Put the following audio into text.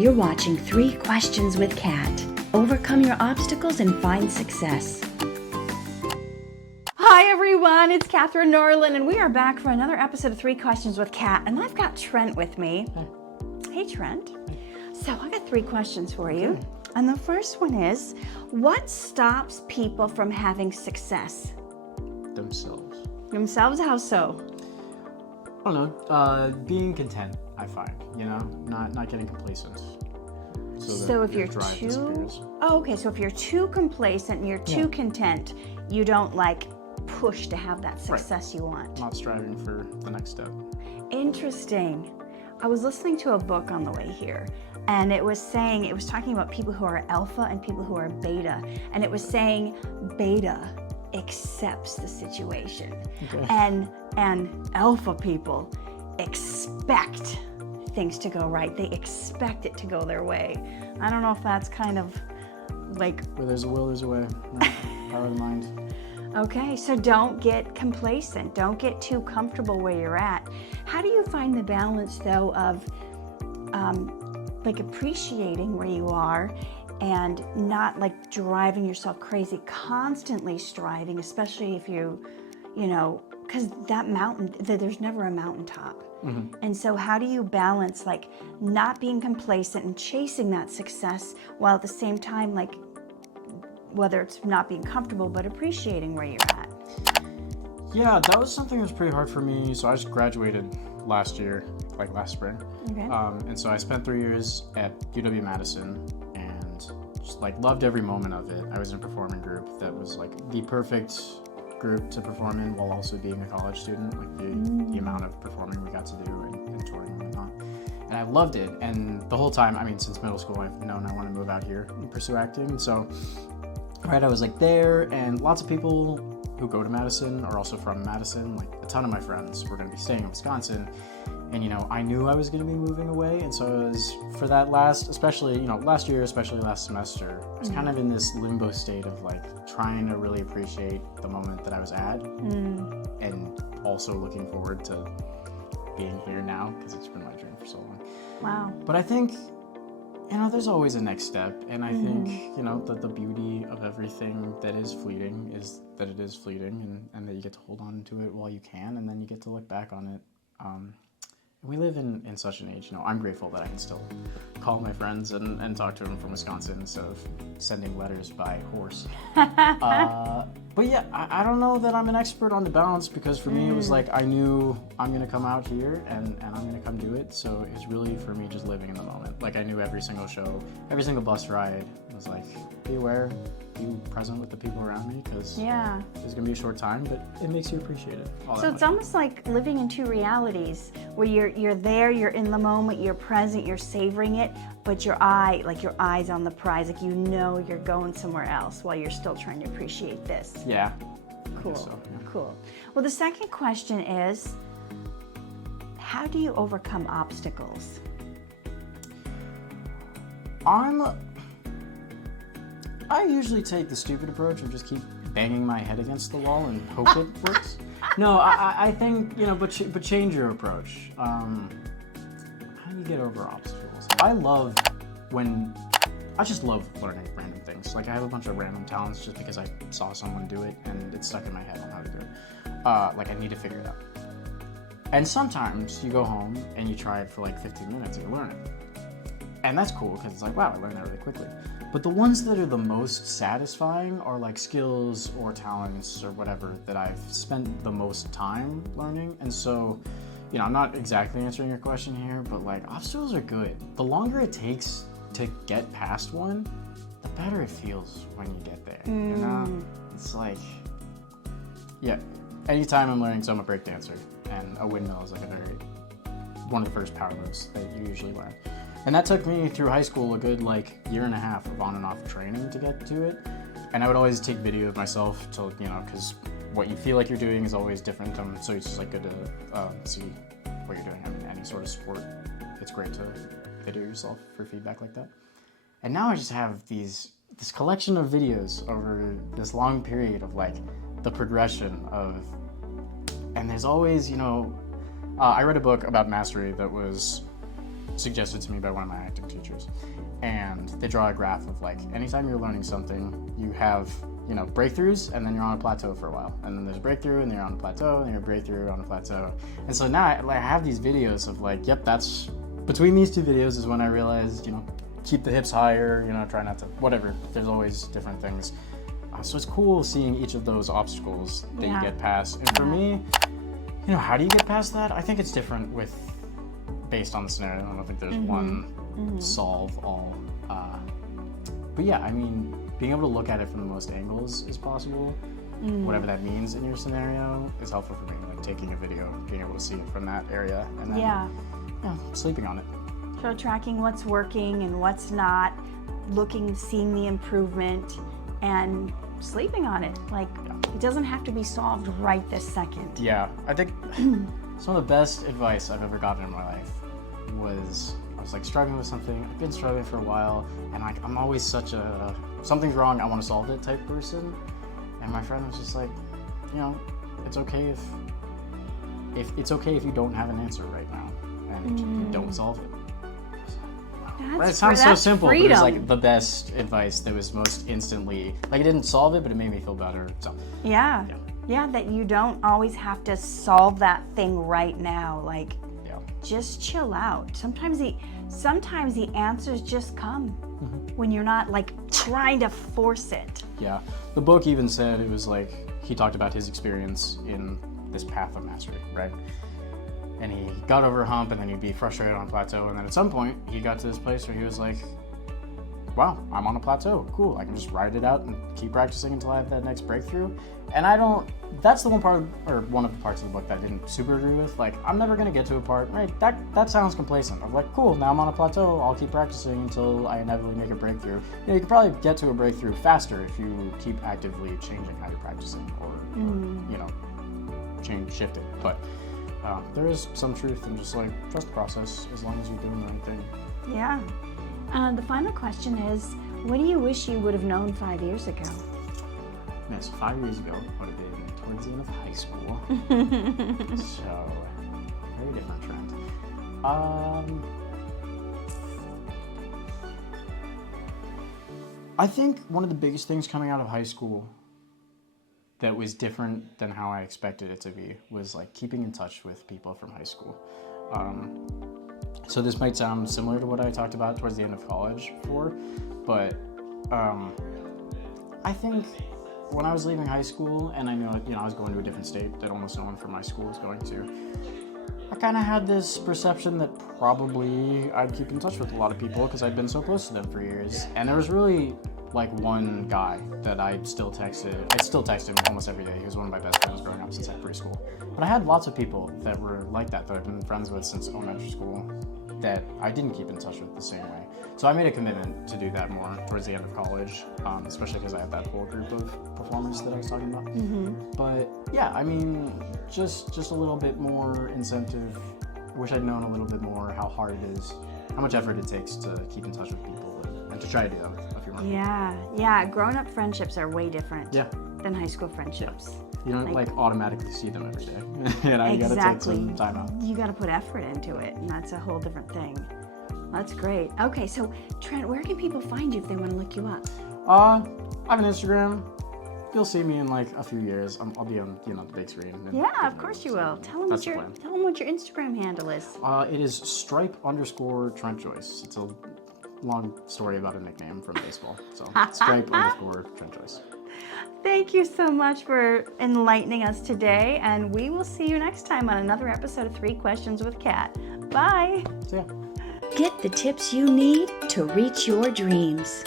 You're watching 3 Questions with Kat. Overcome your obstacles and find success. Hi everyone, it's Catherine Norland and we are back for another episode of 3 Questions with Kat, and I've got Trent with me. Hey Trent. So I got 3 questions for you. And the first one is, what stops people from having success? Themselves. Themselves? How so? I don't know, being content, I find, not getting complacent. So if you're so if you're too complacent and you're too content, you don't push to have that success you want. Not striving for the next step. Interesting. I was listening to a book on the way here, and it was talking about people who are alpha and people who are beta, and it was saying beta accepts the situation, and alpha people expect things to go right. They expect it to go their way. I don't know if that's kind of like... Where there's a will, there's a way. Right? Power of the mind. Okay, so don't get complacent. Don't get too comfortable where you're at. How do you find the balance, though, of appreciating where you are and not driving yourself crazy, constantly striving, especially if because that mountain, there's never a mountaintop. Mm-hmm. And so how do you balance not being complacent and chasing that success while at the same time whether it's not being comfortable but appreciating where you're at? Yeah, that was something that was pretty hard for me. So I just graduated last year, last spring. Okay. And so I spent 3 years at UW-Madison and just loved every moment of it. I was in a performing group that was the perfect group to perform in while also being a college student. The amount of performing we got to do and touring and whatnot. And I loved it. And the whole time, since middle school, I've known I want to move out here and pursue acting. So, I was there, and lots of people who go to Madison are also from Madison. A ton of my friends were going to be staying in Wisconsin. And, I knew I was going to be moving away. And so it was for that last year, especially last semester, I was kind of in this limbo state of trying to really appreciate the moment that I was at and also looking forward to being here now because it's been my dream for so long. Wow. But I think, there's always a next step. And I think, that the beauty of everything that is fleeting is that it is fleeting and that you get to hold on to it while you can, and then you get to look back on it. We live in such an age, I'm grateful that I can still call my friends and talk to them from Wisconsin instead of sending letters by horse. But yeah, I don't know that I'm an expert on the balance, because for me it was I knew I'm going to come out here and I'm going to come do it. So it's really for me just living in the moment. I knew every single show, every single bus ride was be aware, be present with the people around me, because it's going to be a short time, but it makes you appreciate it. So it's almost like living in 2 realities, where you're there, you're in the moment, you're present, you're savoring it, but your eyes on the prize, you're going somewhere else while you're still trying to appreciate this. Yeah. Cool. So, yeah. Cool. Well, the second question is, how do you overcome obstacles? I usually take the stupid approach of just keep banging my head against the wall and hope it works. No, I think, but change your approach. How do you get over obstacles? I just love learning random things. I have a bunch of random talents just because I saw someone do it and it's stuck in my head on how to do it. I need to figure it out. And sometimes you go home and you try it for 15 minutes and you learn it. And that's cool because it's wow, I learned that really quickly. But the ones that are the most satisfying are skills or talents or whatever that I've spent the most time learning. And so, I'm not exactly answering your question here, but obstacles are good. The longer it takes to get past one, the better it feels when you get there. It's anytime I'm learning, so I'm a break dancer, and a windmill is one of the first power moves that you usually learn. And that took me through high school a good year and a half of on and off training to get to it. And I would always take video of myself to, because what you feel like you're doing is always different. So it's just good to see what you're doing. Any sort of sport, it's great to video yourself for feedback like that. And now I just have this collection of videos over this long period of the progression of, and there's always, I read a book about mastery that was suggested to me by one of my acting teachers. And they draw a graph of like, anytime you're learning something, you have, you know, breakthroughs, and then you're on a plateau for a while. And then there's a breakthrough, and then you're on a plateau, and then you're a breakthrough on a plateau. And so now I have these videos of like, yep, that's, between these two videos is when I realized, you know, keep the hips higher, you know, try not to, whatever. There's always different things. So it's cool seeing each of those obstacles that you get past. And for me, you know, how do you get past that? I think it's different based on the scenario. I don't think there's one solve all. But yeah, I mean, being able to look at it from the most angles as possible, whatever that means in your scenario, is helpful for me. Like taking a video, being able to see it from that area, and then sleeping on it. So tracking what's working and what's not, seeing the improvement, and sleeping on it. Like, it doesn't have to be solved right this second. Yeah, I think some of the best advice I've ever gotten in my life was, I was like struggling with something. I've been struggling for a while, and like I'm always such a something's wrong, I want to solve it type person. And my friend was just like, you know, it's okay if it's okay if you don't have an answer right now, and you don't solve it. It sounds so simple, but it was like the best advice that was most instantly, like it didn't solve it, but it made me feel better. So yeah, that you don't always have to solve that thing right now. Like, just chill out. Sometimes the answers just come when you're not like trying to force it. Yeah, the book even said, it was like, he talked about his experience in this path of mastery, right? And he got over a hump, and then he'd be frustrated on a plateau, and then at some point he got to this place where he was like, wow, I'm on a plateau, cool, I can just ride it out and keep practicing until I have that next breakthrough. And that's the one of the parts of the book that I didn't super agree with. Like, I'm never gonna get to a part, right, that sounds complacent. I'm like, cool, now I'm on a plateau, I'll keep practicing until I inevitably make a breakthrough. You know, you can probably get to a breakthrough faster if you keep actively changing how you're practicing, or you know, shift it. But there is some truth in just like, trust the process as long as you're doing the right thing. Yeah. The final question is, what do you wish you would have known 5 years ago? Yes, 5 years ago would have been towards the end of high school. So, very different trend. I think one of the biggest things coming out of high school that was different than how I expected it to be was like keeping in touch with people from high school. So this might sound similar to what I talked about towards the end of college but I think when I was leaving high school, and I know, you know, I was going to a different state that almost no one from my school was going to, I kind of had this perception that probably I'd keep in touch with a lot of people because I'd been so close to them for years. And there was really like one guy that I still text him almost every day. He was one of my best friends growing up since like preschool. But I had lots of people that were like that I've been friends with since elementary school that I didn't keep in touch with the same way. So I made a commitment to do that more towards the end of college, especially because I had that whole group of performers that I was talking about. But yeah, I mean, just a little bit more incentive. Wish I'd known a little bit more how hard it is, how much effort it takes to keep in touch with people, and to try to do that with a few more people. Yeah. Grown-up friendships are way different than high school friendships. You don't like automatically see them every day. You know, you gotta take some time out. You gotta put effort into it, and that's a whole different thing. That's great. Okay, so Trent, where can people find you if they want to look you up? I have an Instagram. You'll see me in like a few years. I'll be on, you know, the big screen. Yeah, of course you will. Tell them what your Instagram handle is. It is stripe_Trent Joyce. It's a long story about a nickname from baseball. So stripe_Trent Joyce. Thank you so much for enlightening us today, and we will see you next time on another episode of 3 Questions with Kat. Bye. See ya. Get the tips you need to reach your dreams.